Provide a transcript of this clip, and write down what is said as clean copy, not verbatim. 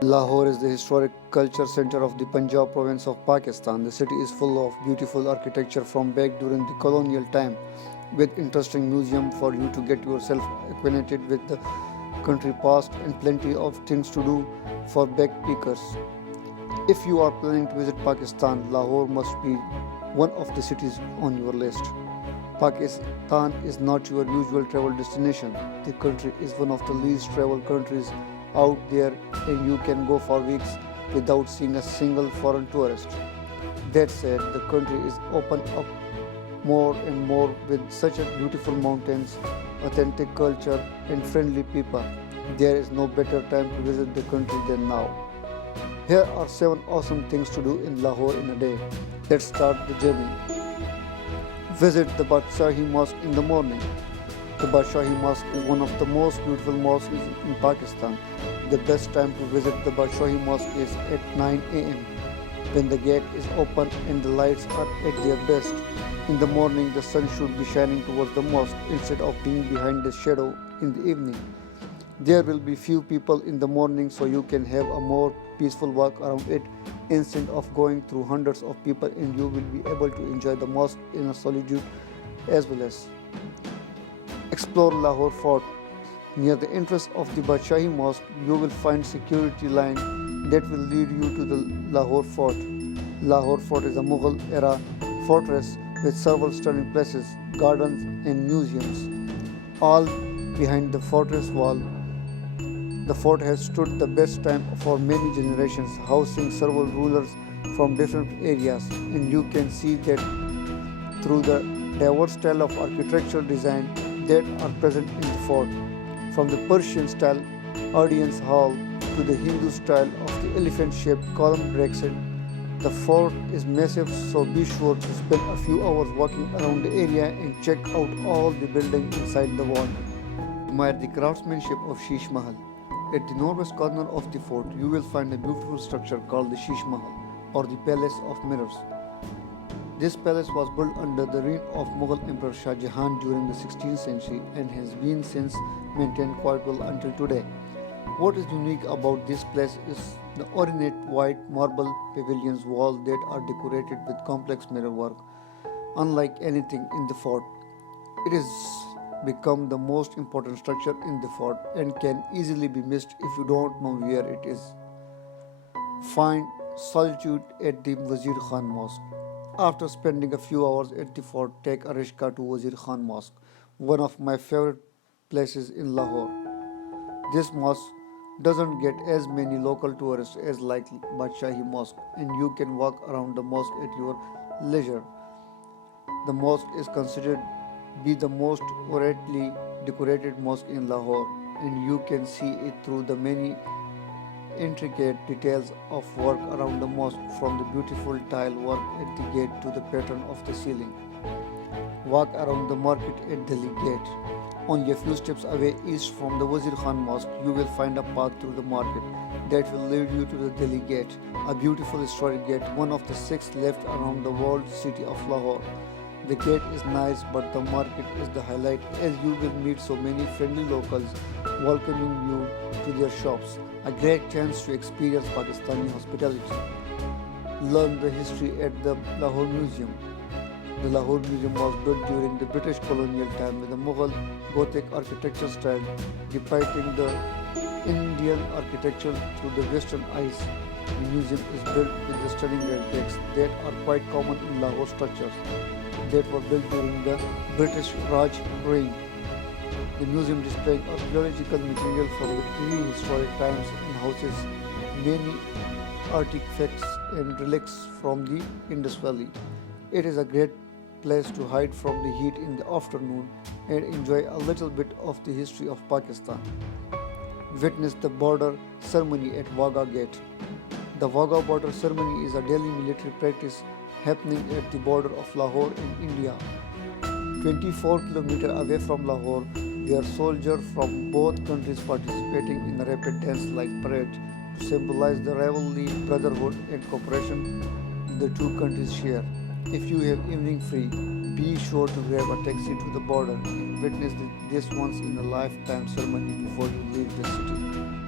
Lahore is the historic culture center of the Punjab province of Pakistan. The city is full of beautiful architecture from back during the colonial time, with interesting museum for you to get yourself acquainted with the country past and plenty of things to do for backpackers. If you are planning to visit Pakistan, Lahore must be one of the cities on your list. Pakistan is not your usual travel destination. The country is one of the least traveled countries out there, and you can go for weeks without seeing a single foreign tourist. That said, the country is open up more and more with such a beautiful mountains, authentic culture, and friendly people. There is no better time to visit the country than now. Here are 7 awesome things to do in Lahore in a day. Let's start the journey. Visit the Badshahi Mosque in the morning. The Badshahi Mosque is one of the most beautiful mosques in Pakistan. The best time to visit the Badshahi Mosque is at 9 am, when the gate is open and the lights are at their best. In the morning, the sun should be shining towards the mosque instead of being behind the shadow in the evening. There will be few people in the morning, so you can have a more peaceful walk around it instead of going through hundreds of people, and you will be able to enjoy the mosque in a solitude as well as explore Lahore Fort. Near the entrance of the Badshahi Mosque, you will find security line that will lead you to the Lahore Fort. Lahore Fort is a Mughal era fortress with several stunning places, gardens and museums, all behind the fortress wall. The fort has stood the best time for many generations, housing several rulers from different areas, and you can see that through the diverse style of architectural design that are present in the fort. From the Persian style audience hall to the Hindu style of the elephant shaped column direction, the fort is massive, so be sure to spend a few hours walking around the area and check out all the buildings inside the wall. Admire the craftsmanship of Sheesh Mahal. At the northwest corner of the fort, you will find a beautiful structure called the Sheesh Mahal, or the Palace of Mirrors. This palace was built under the reign of Mughal Emperor Shah Jahan during the 16th century and has been since maintained quite well until today. What is unique about this place is the ornate white marble pavilions walls that are decorated with complex mirror work. Unlike anything in the fort, it has become the most important structure in the fort and can easily be missed if you don't know where it is. Find solitude at the Wazir Khan Mosque. After spending a few hours at the fort, take a rishka to Wazir Khan Mosque, one of my favorite places in Lahore. This mosque doesn't get as many local tourists as like Badshahi Mosque, and you can walk around the mosque at your leisure. The mosque is considered be the most ornately decorated mosque in Lahore, and you can see it through the many intricate details of work around the mosque, from the beautiful tile work at the gate to the pattern of the ceiling. Walk around the market at Delhi Gate. Only a few steps away east from the Wazir Khan Mosque, you will find a path through the market that will lead you to the Delhi Gate, a beautiful historic gate, one of the 6 left around the walled city of Lahore. The gate is nice, but the market is the highlight, as you will meet so many friendly locals welcoming you to their shops. A great chance to experience Pakistani hospitality. Learn the history at the Lahore Museum. The Lahore Museum was built during the British colonial time with a Mughal Gothic architecture style, depicting the Indian architecture through the Western eyes. The museum is built with the stunning red bricks that are quite common in Lahore structures that were built during the British Raj reign. The museum displays archaeological material from the prehistoric times and houses many artifacts and relics from the Indus Valley. It is a great place to hide from the heat in the afternoon and enjoy a little bit of the history of Pakistan. Witness the border ceremony at Wagah Gate. The Wagah border ceremony is a daily military practice happening at the border of Lahore in India. 24 kilometers away from Lahore, there are soldiers from both countries participating in a rapid dance-like parade to symbolize the rivalry, brotherhood, and cooperation the two countries share. If you have evening free, be sure to grab a taxi to the border and witness this once in a lifetime ceremony before you leave the city.